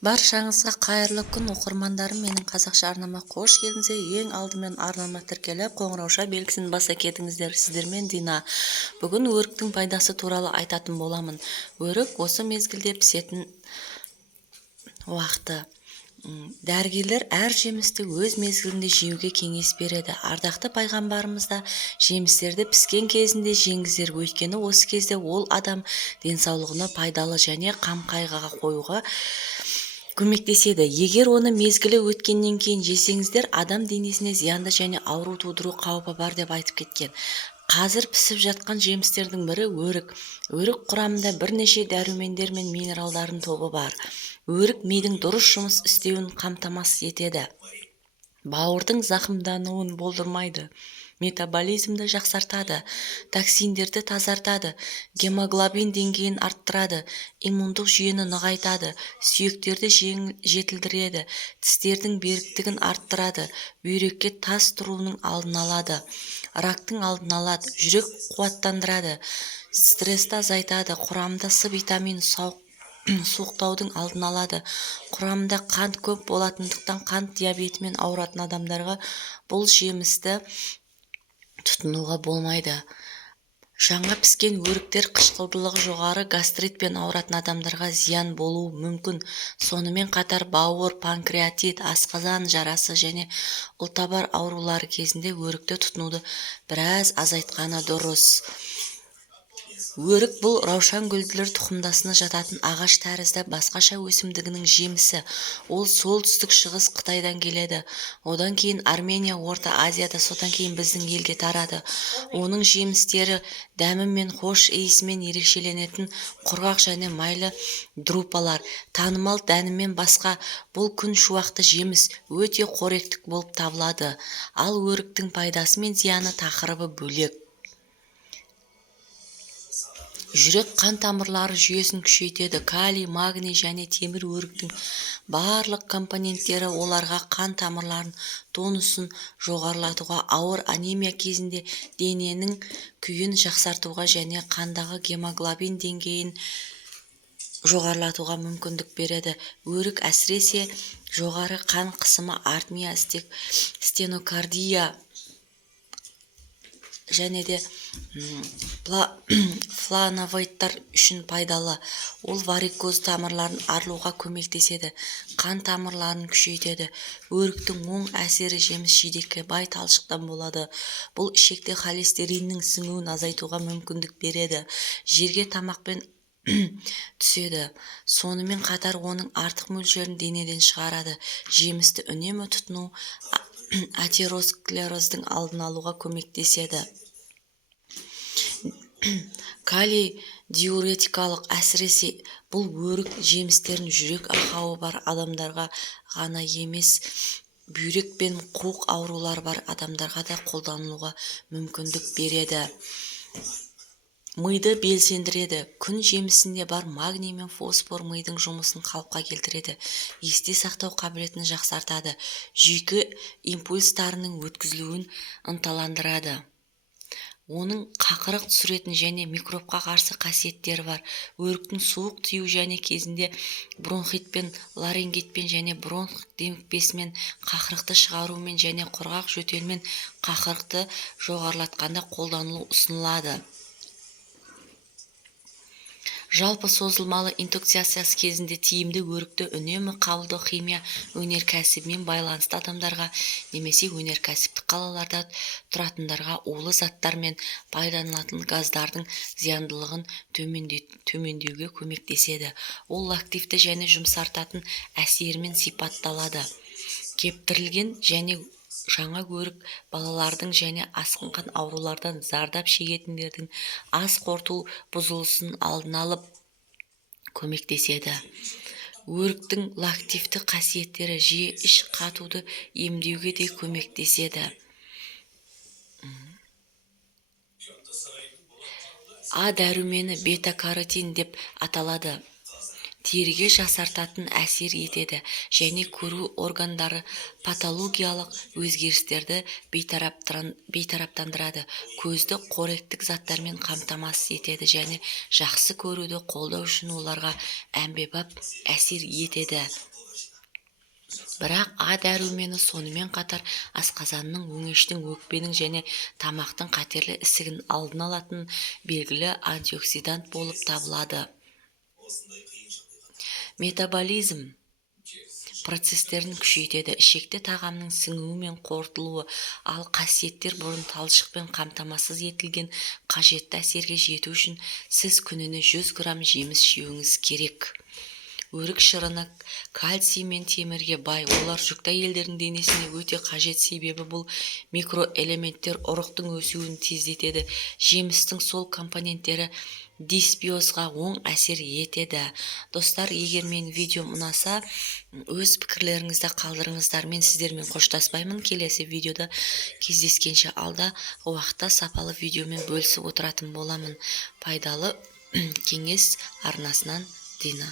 Баршаңызға қайырлы күн оқырмандарым, менің қазақша арнама қош келдіңіздер. Ең алдымен арнама тіркеліп, қоңырауша белгісін баса кетіңіздер. Сіздермен Дина. Бүгін өріктің пайдасы туралы айтатын боламын. Өрік осы мезгілде пісетін уақыты. Дәрігерлер әр жемісті өз мезгілінде жеуге кеңес береді. Ардақты пайғамбарымыз да жемістерді піскен кезінде жеңіздер, өйткені осы кезде ол адам денсаулығына пайдалы және қам-қайғыға қоюға көмектеседі. Егер оны мезгілі өткеннен кейін жесеңіздер, адам денесіне зиянды және ауру тудыру қаупі бар деп айтып кеткен. Қазір пісіп жатқан жемістердің бірі өрік. Өрік құрамында бірнеше дәрумендер мен минералдардың тобы бар. Өрік мидың дұрыс жұмыс істеуін қамтамасыз етеді. Бауырдың зақымдануын болдырмайды. Метаболизмді жақсартады, токсиндерді тазартады, гемоглобин деңгейін арттырады, иммундық жүйені нығайтады, сүйектерді жетілдіреді, тістердің беріктігін арттырады, бүйрекке тас тұруының алдын алады, рактың алдын алады, жүрек қуаттандырады, стрессті азайтады, құрамында С витамин суықтаудың алдын алады. Құрамында қант көп болатындықтан қант диабетімен ауыратын адамдарға бұл жемісті тұтынуға болмайды. Жаңа піскен өріктер қышқылдылығы жоғары гастритпен ауыратын адамдарға зиян болуы мүмкін. Сонымен қатар бауыр, панкреатит, асқазан жарасы және ұлтабар аурулары кезінде өрікті тұтынуды біраз азайтқаны дұрыс. Өрік бұл раушан гүлділер тұқымдасына жататын ағаш тәрізді басқаша өсімдігінің жемісі. Ол солтүстік шығыс Қытайдан келеді. Одан кейін Армения, Орта Азияда, содан кейін біздің елге тарады. Оның жемістері дәмі мен хош иісімен ерекшеленетін құрғақ және майлы друпалар. Танымал дәнімен басқа бұл күн шуақты жеміс өте қоректік болып табылады. Ал өріктің пайдасы мен зияны тақырыбы бөлек. Жүрек қан тамырлары жүйесін күшейтеді. Калий, магний және темір өріктің барлық компоненттері оларға қан тамырларын тонусын жоғарылатуға, ауыр анемия кезінде дененің күйін жақсартуға және қандағы гемоглобин деңгейін жоғарылатуға мүмкіндік береді. Өрік әсіресе жоғары қан қысымы, аритмия, стенокардия және де флавоноидтар үшін пайдалы. Ол варикоз тамырларын арылуға көмектеседі, қан тамырларын күшейтеді. Өріктің оң әсері жеміс-жидекке бай талшықтан болады. Бұл ішекте холестериннің сіңуін азайтуға мүмкіндік береді. Жерге тамақпен түседі. Сонымен қатар оның артық мөлшерін денеден шығарады. Жемісті үнемі тұтыну атеросклероздың алдын алуға көмектеседі. Калий диуретикалық, әсіресе бұл өрік жемістерін жүрек ақауы бар адамдарға ғана емес, бүйрек пен қуық аурулары бар адамдарға да қолданылуға мүмкіндік береді. Миды белсендіреді. Күн жемісінде бар магний мен фосфор мидың жұмысын қалыпқа келтіреді. Есте сақтау қабілетін жақсартады. Жүйке импульстарының өткізілуін ынталандырады. Оның қақырық түсіретін және микробқа қарсы қасиеттері бар. Өріктің суық тию және кезінде бронхитпен, ларингитпен және бронх демікпесімен, қақырықты шығарумен және құрғақ жөтелмен қақырықты жоғарылатқанда қолданылу ұсынылады. Жалпы созылмалы интоксикациясы кезінде тиімді өрікті үнемі қабылдау химия өнеркәсібімен байланысты адамдарға немесе өнеркәсіптік қалаларда тұратындарға улы заттар мен пайдаланылатын газдардың зияндылығын төмендеуге көмектеседі. Ол лактивті және жұмсартатын әсерімен сипатталады. Кептірілген және жаңа өрік балалардың және асқынған аурулардан зардап шегетіндердің ас қорыту бұзылысын алдын алып көмектеседі. Өріктің лактивті қасиеттері жиі іш қатуды емдеуге де көмектеседі. А дәрумені бета-каротин деп аталады. Теріге жасартатын әсер етеді және көру органдары патологиялық өзгерістерді бейтараптандырады. Көзді қоректік заттармен қамтамасыз етеді және жақсы көруді қолдау үшін оларға әмбебап әсер етеді. Бірақ А дәрумені сонымен қатар асқазанның, өңештің, өкпенің және тамақтың қатерлі ісігін алдын алатын белгілі антиоксидант болып табылады. Метаболизм процестерін күшейтеді. Ішекте тағамның сіңуі мен қорытылуы, ал қасиеттер бұрын талшықпен қамтамасыз етілген қажетті әсерге жету үшін сіз күніне 100 грамм жеміс жеуіңіз керек. Өрік шырыны кальций мен темірге бай. Олар жүкті әйелдердің денесіне өте қажет, себебі бұл микроэлементтер ұрықтың өсуін тездетеді. Жемістің сол компоненттері дисбиозға оң әсер етеді. Достар, егер мен видеом ұнаса, өз пікірлеріңізді қалдырыңыздар. Мен сіздермен қоштаспаймын. Келесі видеода кездескенше алда уақытта сапалы видеомен бөлісіп отыратын боламын. Пайдалы кеңес арнасынан Дина.